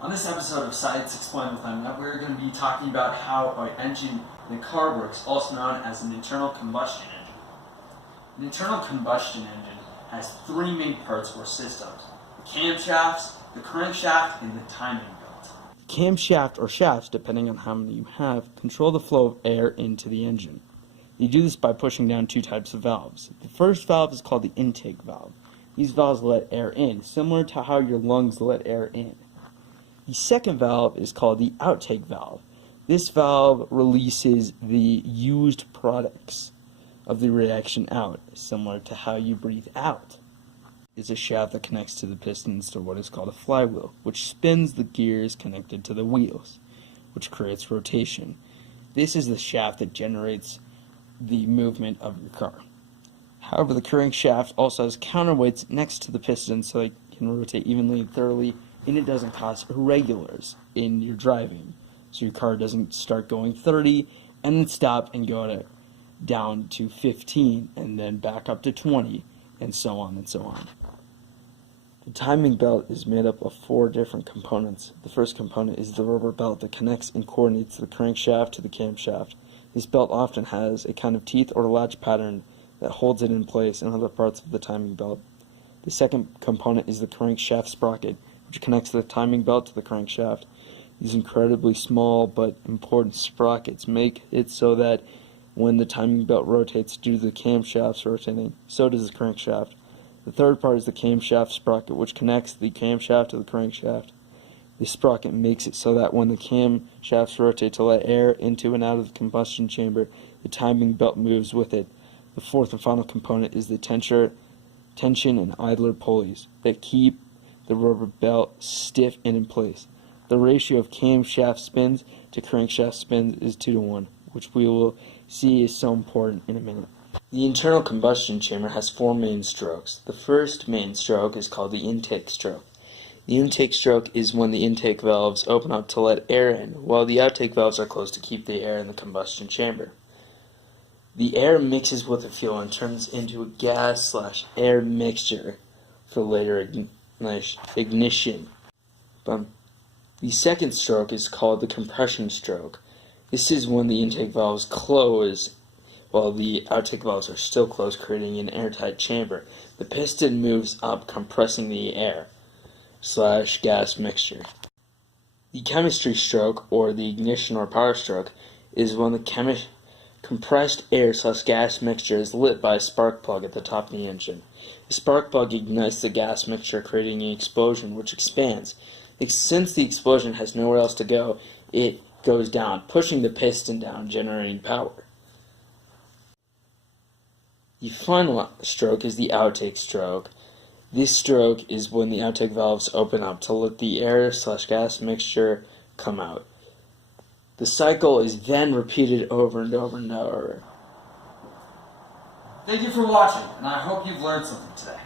On this episode of Science Explained with Emma, we're going to be talking about how an engine in a car works, also known as an internal combustion engine. An internal combustion engine has three main parts or systems: the camshafts, the crankshaft, and the timing belt. Camshaft or shafts, depending on how many you have, control the flow of air into the engine. You do this by pushing down two types of valves. The first valve is called the intake valve. These valves let air in, similar to how your lungs let air in. The second valve is called the outtake valve. This valve releases the used products of the reaction out, similar to how you breathe out. It's a shaft that connects to the pistons to what is called a flywheel, which spins the gears connected to the wheels, which creates rotation. This is the shaft that generates the movement of your car. However, the crankshaft also has counterweights next to the piston so it can rotate evenly and thoroughly, and it doesn't cause irregulars in your driving. So your car doesn't start going 30 and then stop and go down to 15 and then back up to 20 and so on and so on. The timing belt is made up of four different components. The first component is the rubber belt that connects and coordinates the crankshaft to the camshaft. This belt often has a kind of teeth or latch pattern that holds it in place in other parts of the timing belt. The second component is the crankshaft sprocket, which connects the timing belt to the crankshaft. These incredibly small but important sprockets make it so that when the timing belt rotates due to the camshafts rotating, so does the crankshaft. The third part is the camshaft sprocket, which connects the camshaft to the crankshaft. This sprocket makes it so that when the camshafts rotate to let air into and out of the combustion chamber, the timing belt moves with it. The fourth and final component is the tension and idler pulleys that keep the rubber belt stiff and in place. The ratio of camshaft spins to crankshaft spins is 2-to-1, which we will see is so important in a minute. The internal combustion chamber has four main strokes. The first main stroke is called the intake stroke. The intake stroke is when the intake valves open up to let air in, while the outtake valves are closed to keep the air in the combustion chamber. The air mixes with the fuel and turns into a gas/air mixture for later ignition. The second stroke is called the compression stroke. This is when the intake valves close while the outtake valves are still closed, creating an airtight chamber. The piston moves up, compressing the air/gas mixture. The chemistry stroke, or the ignition or power stroke, is when the compressed air/gas mixture is lit by a spark plug at the top of the engine. The spark plug ignites the gas mixture, creating an explosion which expands. Since the explosion has nowhere else to go, it goes down, pushing the piston down, generating power. The final stroke is the outtake stroke. This stroke is when the outtake valves open up to let the air/gas mixture come out. The cycle is then repeated over and over and over. Thank you for watching, and I hope you've learned something today.